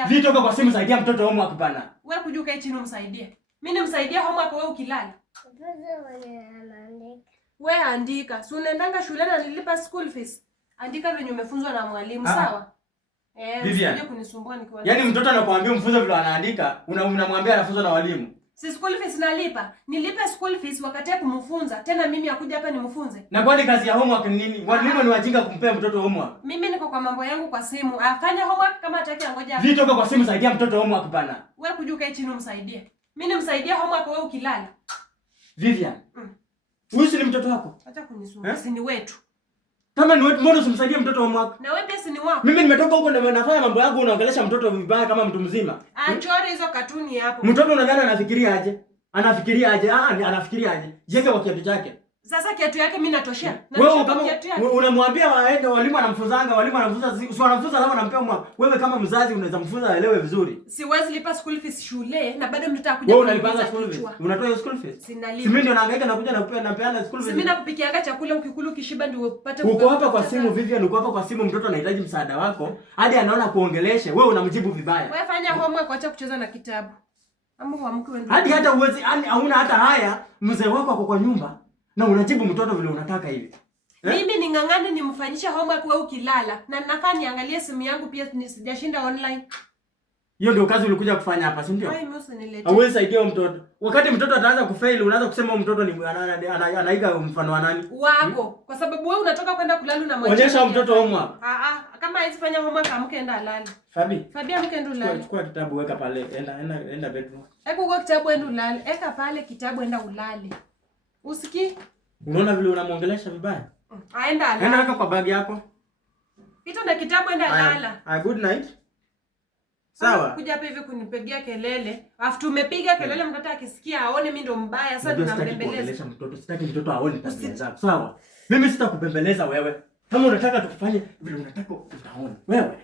angoja? Vipi toka kwa simu saidia mtoto homework bana. Wewe kuja ukae chini umsaidie. Mimi nimsaidie homework wewe ukilala. Wewe andika. Si unaendanga shule na nilipa school fees. Andika venye umefunzwa na mwalimu, sawa? Usije kunisumbua nikiwa. Yaani mtoto anakuambia mfunze vile anaandika, unamwambia anafunzwa na walimu. Si school fees nalipa. Nilipe school fees wakati ya kumfunza. Tena mimi akuja hapa nimfunze. Na kwani kazi ya homework ni nini? Walimu ni wajinga kumpea mtoto homework. Mimi niko kwa mambo yangu kwa simu. Afanye homework kama hataki angoja. Vipi toka kwa simu saidia mtoto homework bana. Wewe kuja ukae chini umsaidie. Mimi nimsaidie homework wewe ukilala. Vivian. Huyu si ni mtoto wako? Acha kunisumbua. Si ni wetu. Kama ni wetu, mbona usimsaidie mtoto homework? Na wewe pia si ni wako. Mimi nimetoka huko ndio nafanya mambo yangu, unaongelesha mtoto vibaya kama mtu mzima. Achore hizo katuni hapo. Mtoto unadhani anafikiria aje? Anafikiria aje? Anafikiria aje? Jenga kwa kiatu chake. Sasa kiatu yake mimi natoshea. Wewe kama unamwambia waende walimu anamfunzanga, walimu anafunza, si wanafunza alafu anampea homework. Wewe kama mzazi unaweza mfunza aelewe vizuri. Siwezi lipa school fees shule na bado mtoto akuja. Wewe unalipa school fees. Unatoa hiyo school fees? Sinalipa. Si mimi ndio nahangaika nakuja napeana school fees. Si mimi nakupikianga chakula ukikula ukishiba ndio upate. Uko hapa kwa simu Vivian, uko hapa kwa simu, mtoto anahitaji msaada wako. Hadi anaona kuongeleshe, wewe unamjibu vibaya. Wewe fanya homework, acha kucheza na kitabu. Ama huamki wewe. Hadi hata uwezi hauna hata haya, mzee wako ako kwa nyumba na unajibu mtoto vile unataka hivi. Mimi ning'ang'ane nimfanyishe homework wewe ukilala na ninafaa niangalie simu yangu pia nisijashinda online. Hiyo ndio kazi ulikuja kufanya hapa, si ndio? Wewe mimi usiniletee. Hauwezi saidia mtoto. Wakati mtoto ataanza kufail unaanza kusema mtoto ni anaiga mfano wa nani? Wako. Kwa sababu wewe unatoka kwenda kulala na mwacha. Onyesha mtoto homework. Kama hizi fanya homework amke enda alale. Fabi amke enda ulale. Chukua kitabu weka pale. Enda bedroom. Hebu kwa kitabu enda ulale. Eka pale kitabu enda ulale. Usikii? Unaona vile unamuongelesha vibaya? Aenda alale. Enda weka kwa bag yako. Pita na kitabu enda lala. Good night. Sawa. Kuja hapa hivi kunipigia kelele. After umepiga kelele mtoto akisikia aone mimi ndo mbaya. Sasa tunambembeleza. Sitaki mtoto aone tabia zako. Sawa. Mimi sitakubembeleza wewe. Kama unataka tukifanye vile unataka utaona. Wewe.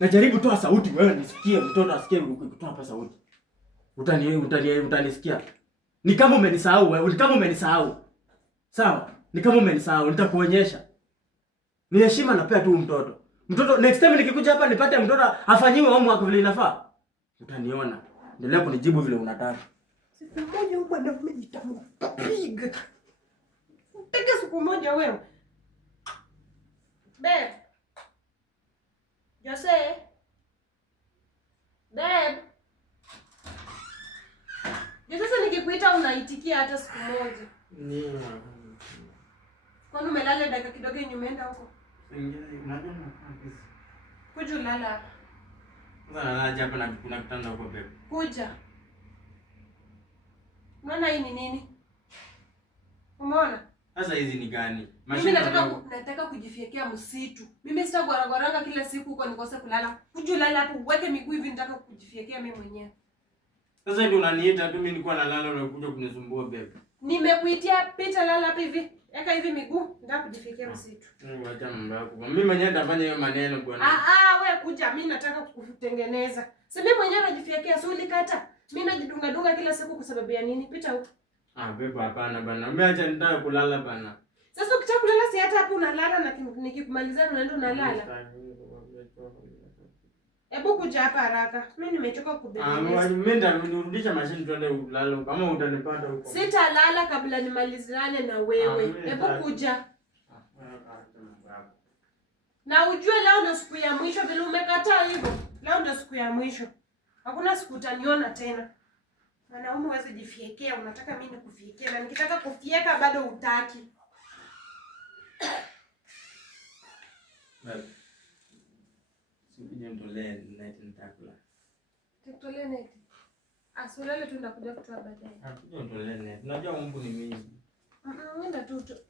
Najaribu toa sauti wewe nisikie, mtoto asikie ukitoa hapa sauti. Utanisikia. Ni kama umenisahau wewe, ni kama umenisahau. Sawa? Ni kama umenisahau, nitakuonyesha. Ni heshima napea tu mtoto. Mtoto next time nikikuja hapa nipate mtoto afanyiwe homework vile inafaa. Utaniona. Endelea kunijibu vile unataka. Siku moja huko bwana umejitapiga. Piga siku moja wewe. Babe. Jose. Babe. Sasa nikikuita unaitikia hata siku moja. Ndio. Kwani umelala dakika kidogo nyumeenda huko? Unajua kuja lala. Sasa nalaje hapa na kuna kitanda huko bebe. Kuja. Unaona hii ni nini? Umeona? Sasa hizi ni gani? Mimi nataka kujifiekea msitu. Mimi sitagwaragwaranga kila siku huko nikose kulala. Kuja lala hapo uweke miguu hivi nataka kujifiekea mimi mwenyewe. Sasa ndio unaniita tu mimi nilikuwa nalala unakuja kunisumbua bebe. Nimekuitia pita lala hapa hivi. Eka hivi miguu nataka kujifiekea msitu. Acha mambo yako. Mimi mwenyewe nitafanya hiyo maneno bwana. Wewe kuja mimi nataka kukutengeneza. Si mimi mwenyewe najifiekea suli kata. Mimi najidunga dunga kila siku kwa sababu ya nini? Pita huko. Bebe hapana bana. Mimi acha nitaka kulala bana. Sasa ukitaka kulala si hata hapo unalala na nikikumalizana unaenda unalala. Hebu kuja hapa haraka. Mimi nimechoka kubembeleza. Mimi ndarudisha mashine tuende ulale kama utanipata huko. Sitalala kabla nimalizane na wewe. Hebu kuja. Na ujue leo ndo siku ya mwisho vile umekataa hivyo. Leo ndo siku ya mwisho. Hakuna siku utaniona tena. Mwanaume huwezi jifiekea, unataka mimi nikufiekea na nikitaka kufieka bado hutaki. Well. Sikuja nitolee net nitakula. Tutolee net. Asulele tu ndakuja kutoa baadaye. Sikuja nitolee net. Unajua mambo ni mingi.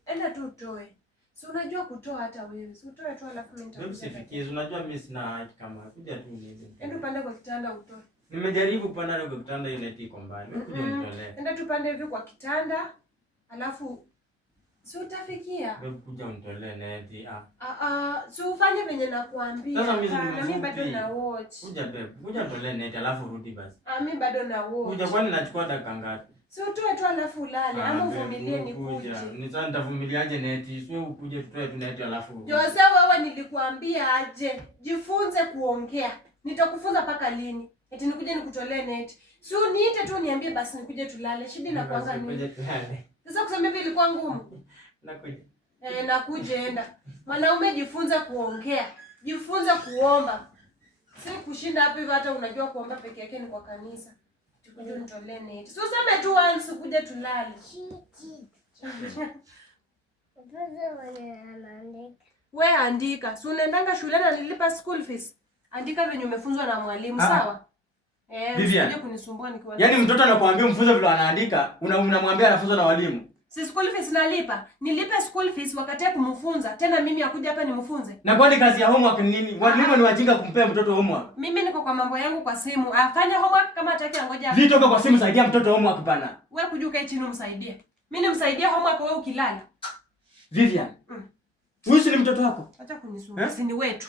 Enda tu utoe. Si unajua kutoa hata wewe. Si utoe tu alafu mimi nitakuja. Usifikie, unajua mimi sina haki kama. Kuja tu niende. Enda upande kwa kitanda utoe. Nimejaribu kupanda kwa kitanda hiyo net iko mbali. Kuja nitolee. Enda tu pande hivi kwa kitanda. Alafu si utafikia. Wewe kuja unitolee net. Si ufanye venye nakuambia. Sasa mimi bado na watch. Kuja babe, kuja nitolee net alafu rudi basi. Mimi bado na watch. Kuja kwani nachukua dakika ngapi? Si utoe tu alafu ulale ama uvumilie nikuje. Sasa nitavumiliaje neti? Sio ukuje tutoe tu neti alafu. Jose wewe nilikuambia aje. Jifunze kuongea. Nitakufunza paka lini? Eti nikuje nikutolee net. Si uniite tu niambie basi nikuje tulale. Shida inakuanga nini? Nikuje tulale. Sasa kusema hivi ilikuwa ngumu. Nakuja. Nakuja enda. Mwanaume jifunza kuongea. Jifunza kuomba. Si kushinda hapo hivyo hata unajua kuomba peke yake ni kwa kanisa. Tukuje nitolee net. Si useme tu once ukuje tulale. We andika. Si unaendanga shule na nilipa school fees. Andika venye umefunzwa na mwalimu, sawa? Usije kunisumbua nikiwa. Yaani mtoto anakuambia mfunze vile anaandika, unamwambia anafunzwa na walimu. Si school fees nalipa. Nilipe school fees wakati ya kumfunza. Tena mimi akuja hapa nimfunze. Na kwani kazi ya homework ni nini? Walimu ni wajinga kumpea mtoto homework. Mimi niko kwa mambo yangu kwa simu. Afanye homework kama hataki angoja. Vitoka kwa simu, saidia mtoto homework bana. Wewe kujuka chini umsaidie. Mimi nimsaidie homework wewe ukilala. Vivian. Huyu si ni mtoto wako? Acha kunisumbua. Si ni wetu.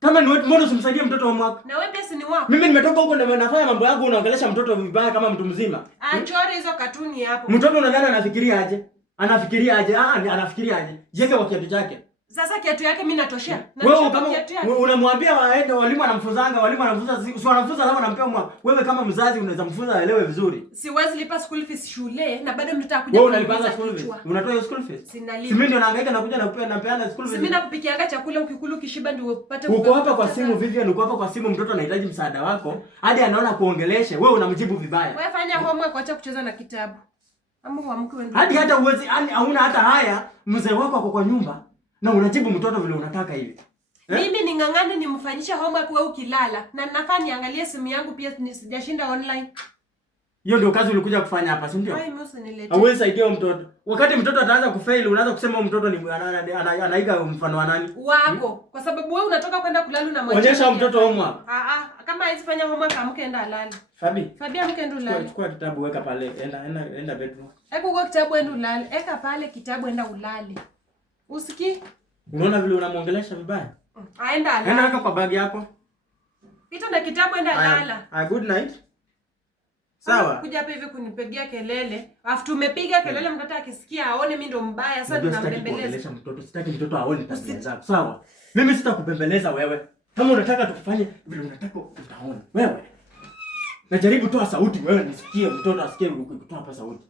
Kama ni wetu, mbona usimsaidie mtoto homework? Na wewe pia si ni wako. Mimi nimetoka huko na nafanya mambo yangu, unaongelesha mtoto vibaya kama mtu mzima. Achore hizo katuni hapo. Mtoto unadhani anafikiria aje? Anafikiria aje? Jeke kwa kiatu chake. Sasa kiatu yake mimi natoshea. Wewe kama unamwambia waende walimu anamfunzanga, walimu anafunza, si wanafunza alafu anampea homework. Wewe kama mzazi unaweza mfunza aelewe vizuri. Siwezi lipa school fees shule na bado mtoto akuja. Wewe unalipa school fees. Unatoa hiyo school fees? Sinalipa. Si mimi ndio nahangaika nakuja na napeana school fees. Si mimi nakupikianga chakula ukikula ukishiba ndio upate. Uko hapa kwa simu Vivian, uko hapa kwa simu, mtoto anahitaji msaada wako. Hadi anaona kuongeleshe, wewe unamjibu vibaya. Wewe fanya homework, acha kucheza na kitabu. Ama uamke wewe. Hadi hata uwezi, hauna hata haya, mzee wako ako kwa nyumba na unajibu mtoto vile unataka hivi. Mimi ning'ang'ane nimfanyishe homework wewe ukilala na ninafaa niangalie simu yangu pia sijashinda online. Hiyo ndio kazi ulikuja kufanya hapa, si ndio? Wewe mimi usiniletee. Hauwezi saidia mtoto. Wakati mtoto ataanza kufail, unaanza kusema mtoto ni anaiga mfano wa nani? Wako. Kwa sababu wewe unatoka kwenda kulala na mwacha. Onyesha mtoto homework. Kama hizi fanya homework amke enda alale. Fabi amke enda ulale. Chukua kitabu weka pale. Enda bedroom. Hebu kwa kitabu enda ulale. Eka pale kitabu enda ulale. Usiki? Unaona vile unamuongelesha vibaya? Aenda alale. Enda weka kwa bag yako. Pita na kitabu enda lala. Good night. Sawa. Kuja hapa hivi kunipigia kelele. After umepiga kelele mtoto akisikia aone mimi ndo mbaya sasa tunambembeleza. Sitaki mtoto aone tabia zako. Sawa. Mimi sitakubembeleza wewe. Kama unataka tukufanye vile unataka utaona. Wewe. Najaribu toa sauti wewe nisikie, mtoto asikie ukitoa hapa sauti.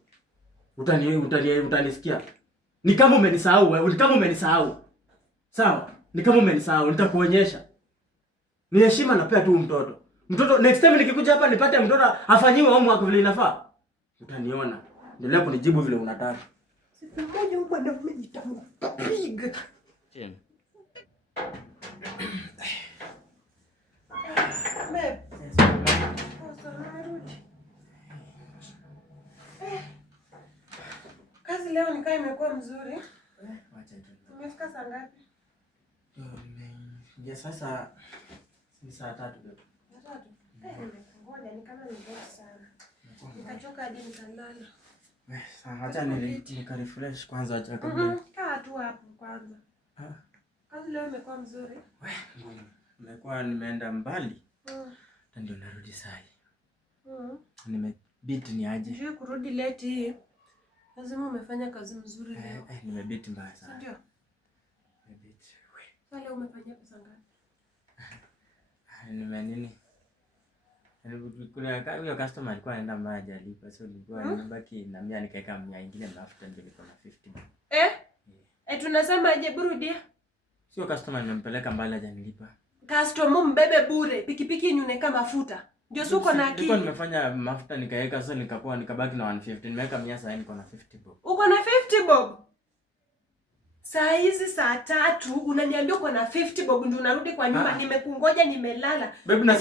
Utanisikia. Ni kama umenisahau wewe, ni kama umenisahau. Sawa? Ni kama umenisahau, nitakuonyesha. Ni heshima napea tu mtoto. Mtoto next time nikikuja hapa nipate mtoto afanyiwe homework vile inafaa. Utaniona. Endelea kunijibu vile unataka. Siku moja huko ndio umejitapiga. Chini. Kazi leo nikaa imekuwa mzuri. Wacha tu. Umefika saa ngapi? Ndio sasa ni saa 3 ndio. Ngoja ni kama nimetoka sana. Nikachoka hadi nikalala. Acha nika-refresh kwanza acha kabla. Kaa tu hapo kwanza. Kazi leo imekuwa mzuri. Nimekuwa nimeenda mbali. Ndio narudi saa hii. Nimebit ni aje. Ndio kurudi late hii. Lazima umefanya kazi mzuri leo. Nimebit mbaya sana. Ndio. Nimebit. Wewe leo umefanya pesa ngapi? Nini? Kuna huyo customer alikuwa anaenda mbali alipa, so nilikuwa nimebaki na mia nikaeka mia nyingine mafuta ndio niko na 50. Tunasema aje burudia? Sio customer nimempeleka mbali hajanilipa. Customer mbebe bure, pikipiki nyuneka mafuta. Ndio suko na akili. Nilikuwa nimefanya mafuta nikaeka, sasa nikabaki na 150. Nimeweka 100 sasa niko na 50 bob. Uko na 50 bob? Saa hizi saa 3 unaniambia uko na 50 bob ndio unarudi kwa nyumba. Nimekungoja nimelala. Baby na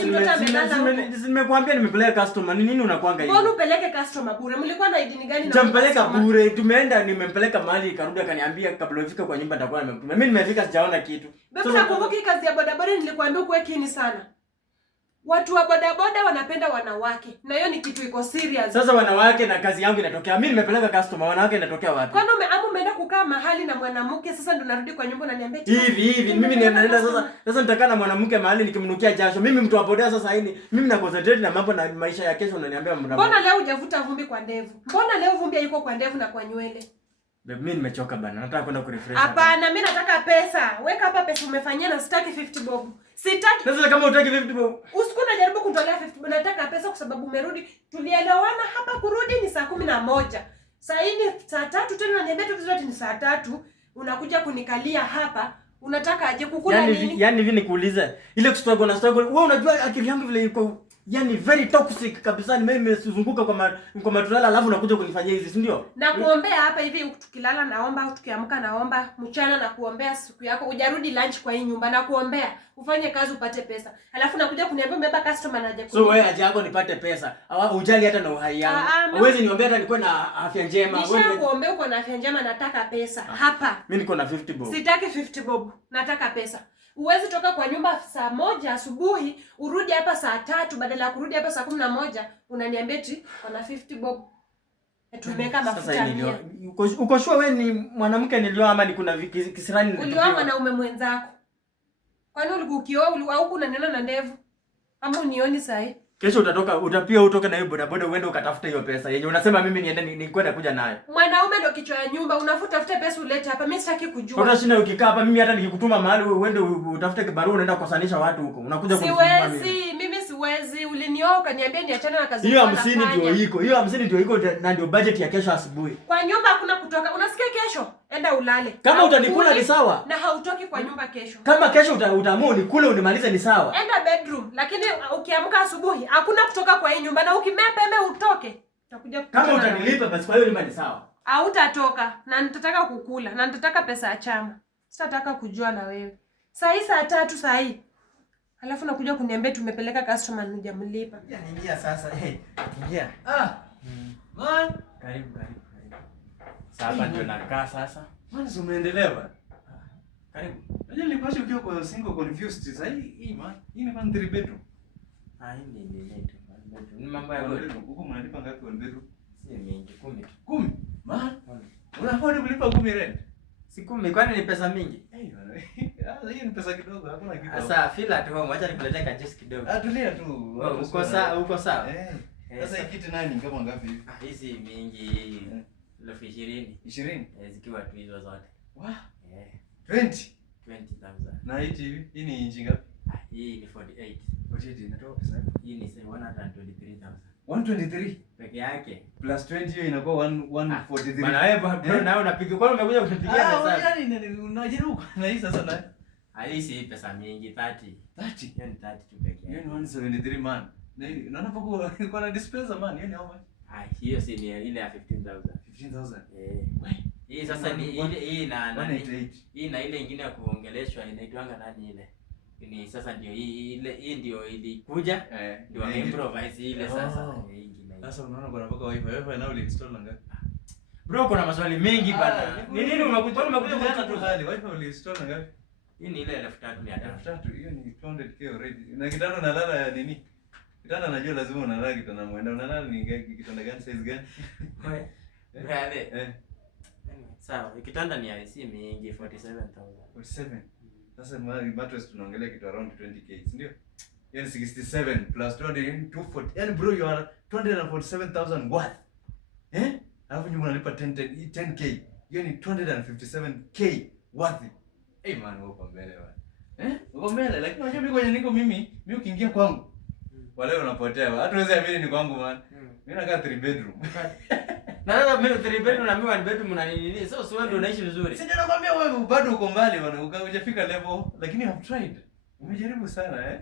nimekuambia nimepeleka customer. Ni nini unakuanga hivi? Mbona upeleke customer bure? Mlikuwa na idini gani na? Jampeleka bure. Tumeenda nimempeleka mahali karudi akaniambia kabla ufike kwa nyumba nitakuwa nimemtuma. Mimi nimefika sijaona kitu. Baby nakumbuka kazi ya bodaboda nilikwambia kuwe kini sana. Watu wa bodaboda wanapenda wanawake. Na hiyo ni kitu iko serious. Sasa wanawake na kazi yangu inatokea. Mimi nimepeleka customer, wanawake inatokea wapi? Kwani umeenda kukaa mahali na mwanamke sasa ndo narudi kwa nyumba unaniambia hivi mimi ninaenda sasa nitakaa na mwanamke mahali nikimnukia jasho. Mimi mtu apodea sasa hivi. Mimi na concentrate na mambo na maisha ya kesho unaniambia mbona leo hujavuta vumbi kwa ndevu? Mbona leo vumbi haiko kwa ndevu na kwa nywele? Mimi nimechoka bana. Nataka kwenda kurefresh. Hapana, mimi nataka pesa. Weka hapa pesa umefanyia na sitaki 50 bob. Sitaki. Sasa kama hutaki 50 bob, usiku unajaribu kunitolea 50 bob. Nataka pesa kwa sababu umerudi. Tulielewana hapa kurudi ni saa 11. Saa hii ni saa 3 tena unaniambia tu vizuri ni saa 3. Unakuja kunikalia hapa. Unataka aje kukula nini? Yaani hivi nikuulize. Ile struggle. Wewe unajua akili yangu vile iko yani very toxic kabisa. Mimi nimezunguka kwa matulala alafu nakuja kunifanyia hizi, si ndio? Na kuombea hapa hivi tukilala naomba, tukiamka naomba, mchana na kuombea siku yako. Hujarudi lunch kwa hii nyumba na kuombea. Ufanye kazi upate pesa. Alafu nakuja kuniambia mbeba customer anaje kulipa. So wewe haja yako nipate pesa. Hujali hata na uhai yangu. Huwezi niombea hata nikuwe na afya njema. Wewe kuombea uko na afya njema, nataka pesa. Hapa. Mimi niko na 50 bob. Sitaki 50 bob. Nataka pesa. Uwezi toka kwa nyumba saa 1 asubuhi, urudi hapa saa 3 badala ya kurudi hapa saa 11, unaniambia eti wana 50 bob. Tumeka mafuta mia. Uko sure wewe ni mwanamke nilioa ama ni kuna kisirani ulioa mwanaume mwenzako? Kwani ulikuwa ukioa au kuna neno na ndevu? Ama unioni sahi? Kesho utapia utoke na hiyo bodaboda uende ukatafuta hiyo pesa yenye unasema mimi niende nikwenda kuja nayo. Mwanaume ndio kichwa ya nyumba, unafuta pesa ulete hapa. Mimi sitaki kujua. Utashinda ukikaa hapa, mimi hata nikikutuma mahali uende utafute kibarua unaenda kukosanisha watu huko. Unakuja kunisumbua mimi. Mimi siwezi. Ulinioa ukaniambia niachane na kazi hiyo 50 ndio iko. Hiyo 50 ndio iko na ndio budget ya kesho asubuhi. Kwa nyumba hakuna kutoka. Unasikia kesho? Enda ulale. Kama utanikula ni sawa. Na hautoki kwa nyumba kesho. Kama kesho utaamua nikule unimalize ni sawa. Enda bedroom. Lakini ukiamka asubuhi hakuna kutoka kwa hii nyumba na ukimea pembe utoke. Utakuja kama utanilipa basi kwa hiyo nyumba ni sawa. Hautatoka na nitataka kukula na nitataka pesa ya chama. Sitataka kujua na wewe. Saa hii saa 3 saa hii. Alafu nakuja kuniambia tumepeleka customer hujamlipa. Ingia sasa. Ingia. Man, karibu. Sasa ndio nakaa sasa. Man, umeendelea bana. Karibu. Unajua nilipaswa ukiwa kwa single confused. Sasa hii man, hii ni 3 bedroom. Ni mambo ya gold. Huko mnalipa ngapi one bedroom? Si mingi, 10. 10? Man. Unafaa kulipa 10 rent. Si 10 kwani ni pesa mingi? Hii ni pesa kidogo, hakuna kitu. Sasa feel at home, acha nikuletee kajuice kidogo. Tulia tu. Uko sawa? Sasa hii kiti nani kama ngapi hivi? Hizi mingi 20,000. 20? Zikiwa tu hizo zote. Wow. 20,000. Na hii TV, hii ni inchi ngapi? Hii ni 48. 48 inatoka pesa ngapi? Hii ni 123,000. 123 peke yake plus 20 hiyo inakuwa 143. Bana wewe nao unapiga kwa umekuja kunipigia pesa. Yani unajiruka na hii sasa na halisi pesa mingi 30. Yani 30 tu peke yake. Yani 173 man. Na unapokuwa kwa na dispenser man, yani how much? Hiyo si ni ile ya 15,000. 15,000. Hii sasa ni ile hii na 188. Hii na ile nyingine ya kuongeleshwa inaitwanga nani ile? Ni sasa ndio hii ndio ilikuja ndio improvise ile sasa nyingine. Sasa unaona kuna mpaka wifi na uliinstall ngapi? Bro kuna maswali mengi bana. Ni nini umekuja kuleta tu hali wifi uliinstall ngapi? Hii ni ile 3,300. Hiyo ni 200k already. Na kitanda nalala ya nini? Kitanda najua lazima unalala kitanda mwenda. Unalala ni kitanda gani size gani? Brale. Sawa, kitanda ni IC mingi 47,000. 47. Sasa mattress tunaongelea kitu around 20k, ndio? Yani 67 plus 20 240. Yani bro you are 247,000 worth. Alafu nyumba unalipa 10k. Hiyo ni 257k worth. Man uko mbele bwana. Uko mbele lakini unajua mimi kwenye niko mimi ukiingia kwangu wale unapotea. Hata uweze amini ni kwangu man. Mimi nakaa 3 bedroom. Na sasa mimi 3 bedroom na mimi 1 bedroom na nini? So wewe ndio unaishi vizuri. Si ndio nakwambia wewe bado uko mbali bwana. Hujafika level lakini I've tried. Umejaribu sana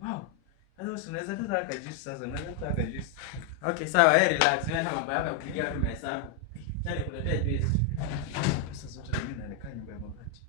Wow. Sasa unaweza taka juice sasa. Unaweza taka juice. Okay, sawa, relax. Wewe na mambo yako kupigia watu mahesabu. Chani kuletea juice. Pesa zote mimi naelekea nyumba ya mabati.